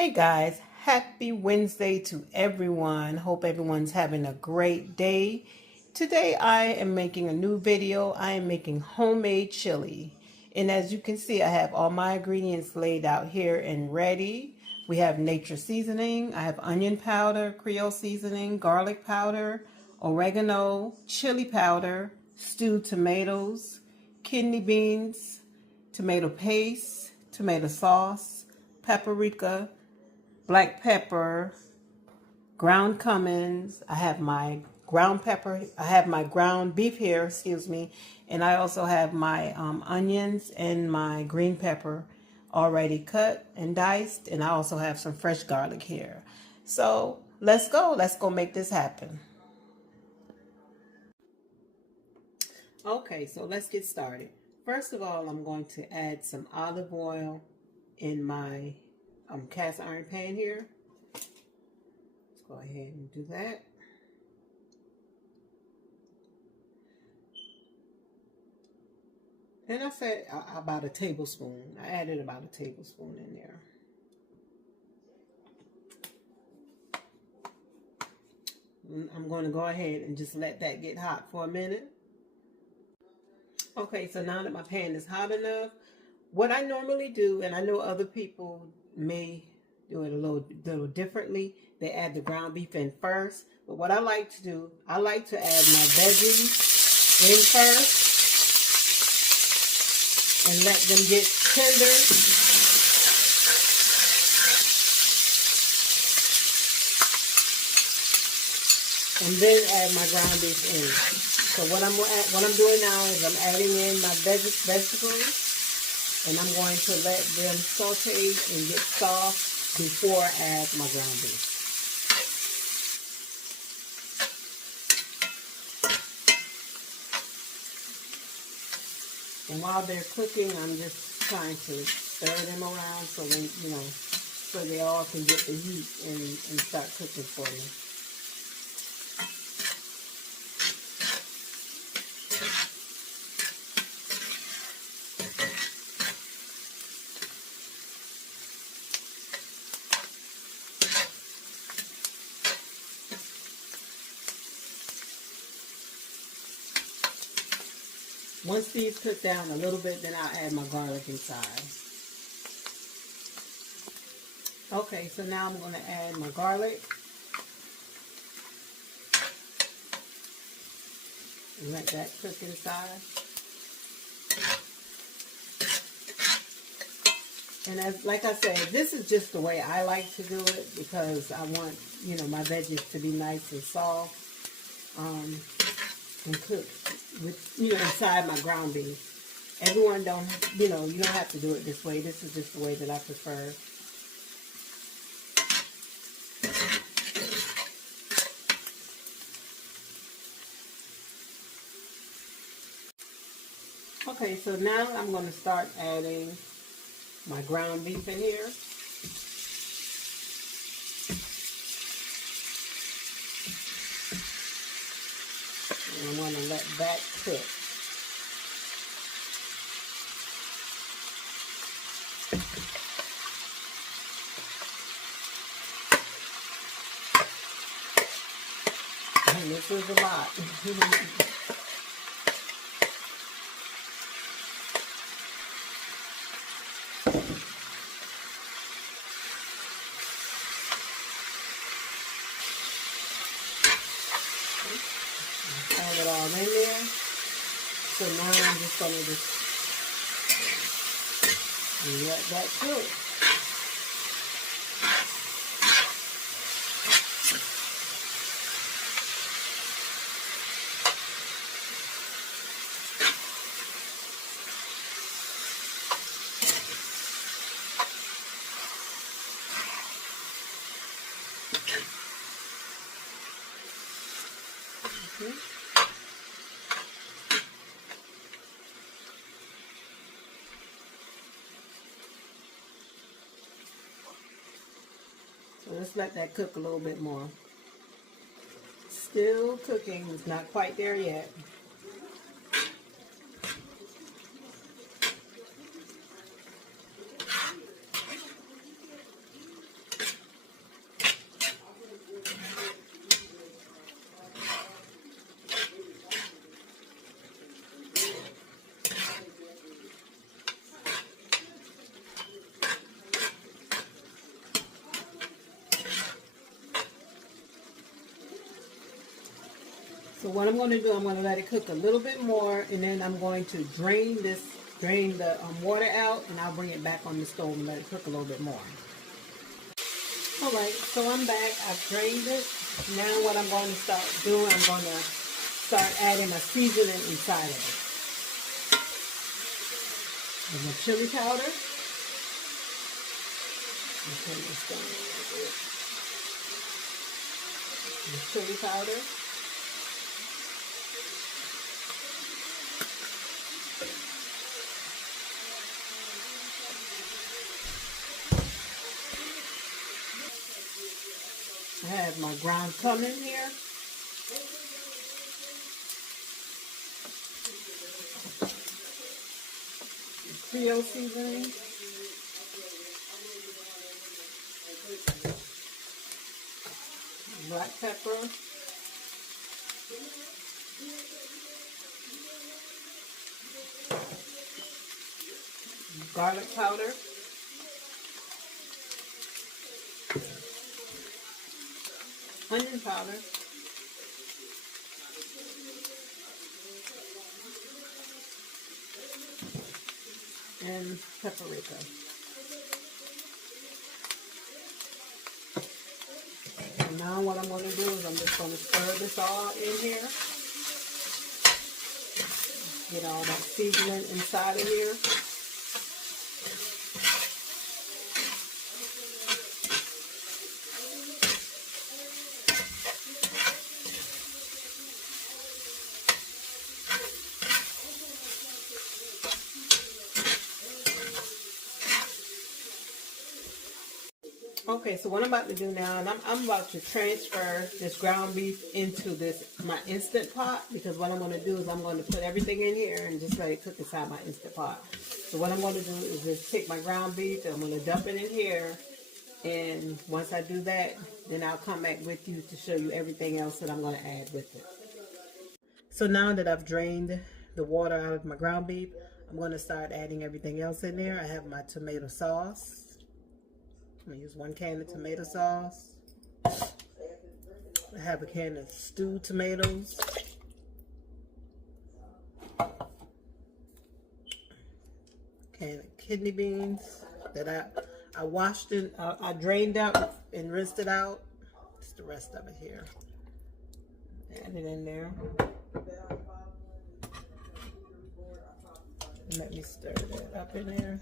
Hey guys, happy Wednesday to everyone. Hope everyone's having a great day. Today I am making a new video. I am making homemade chili. And as you can see, I have all my ingredients laid out here and ready. We have nature seasoning. I have onion powder, Creole seasoning, garlic powder, oregano, chili powder, stewed tomatoes, kidney beans, tomato paste, tomato sauce, paprika, black pepper, ground cummins. I have my ground pepper. I have my ground beef here, excuse me. And I also have my onions and my green pepper already cut and diced. And I also have some fresh garlic here. So let's go. Let's go make this happen. Okay, so let's get started. First of all, I'm going to add some olive oil in my cast iron pan here. Let's go ahead and do that. And I said about a tablespoon. I added about a tablespoon in there. I'm going to go ahead and just let that get hot for a minute. Okay, so now that my pan is hot enough, what I normally do, and I know other people may do it a little differently, they add the ground beef in first. But what I like to do, I like to add my veggies in first and let them get tender. And then add my ground beef in. So what I'm doing now is I'm adding in my vegetables. And I'm going to let them saute and get soft before I add my ground beef. And while they're cooking, I'm just trying to stir them around so they, so they all can get the heat and start cooking for me. Once these cook down a little bit, then I'll add my garlic inside. Okay, so now I'm going to add my garlic. And let that cook inside. And like I said, this is just the way I like to do it because I want, my veggies to be nice and soft and cook with, inside my ground beef. Everyone don't, you don't have to do it this way. This is just the way that I prefer. Okay, so now I'm going to start adding my ground beef in here. And I want to let that cook. And this is a lot. Have it all in there. So now I'm just going to let that cook. Okay. So let's let that cook a little bit more. Still cooking, it's not quite there yet. So what I'm going to do, I'm going to let it cook a little bit more, and then I'm going to drain the water out, and I'll bring it back on the stove and let it cook a little bit more. All right, so I'm back. I've drained it. Now what I'm going to start doing, I'm going to start adding a seasoning inside of it. And the chili powder. The chili powder. I have my ground cumin here. Creole seasoning. Black pepper. Garlic powder. Onion powder. And paprika. And now what I'm going to do is I'm just going to stir this all in here. Get all that seasoning inside of here. Okay, so what I'm about to do now, and I'm about to transfer this ground beef into my Instant Pot, because what I'm going to do is I'm going to put everything in here and just let it cook inside my Instant Pot. So what I'm going to do is just take my ground beef and I'm going to dump it in here, and once I do that, then I'll come back with you to show you everything else that I'm going to add with it. So now that I've drained the water out of my ground beef, I'm going to start adding everything else in there. I have my tomato sauce. I'm going to use 1 can of tomato sauce. I have a can of stewed tomatoes. Can of kidney beans that I washed it. I drained out and rinsed it out. Just the rest of it here. Add it in there. Let me stir that up in there.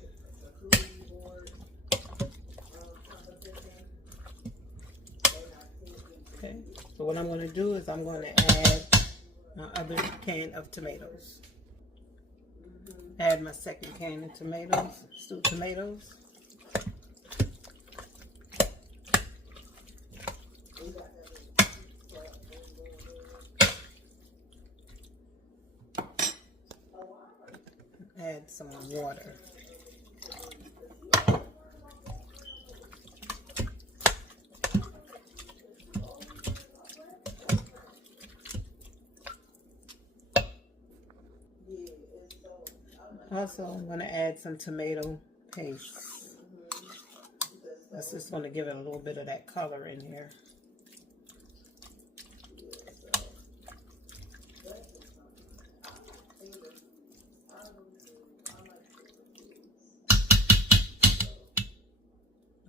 Okay, so what I'm going to do is I'm going to add my other can of tomatoes. Add my second can of tomatoes, stewed tomatoes. Add some water. Also, I'm going to add some tomato paste. That's just going to give it a little bit of that color in here.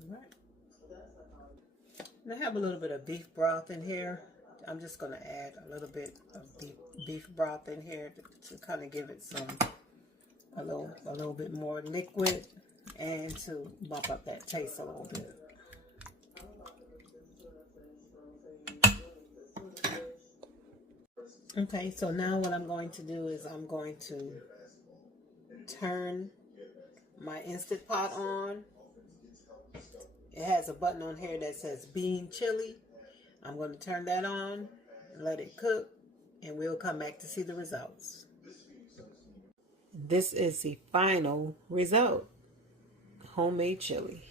Alright. And I have a little bit of beef broth in here. I'm just going to add a little bit of beef broth in here to kind of give it a little bit more liquid and to bump up that taste a little bit. Okay, so now what I'm going to do is I'm going to turn my Instant Pot on. It has a button on here that says bean chili. I'm going to turn that on, let it cook, and we'll come back to see the results. This is the final result. Homemade chili.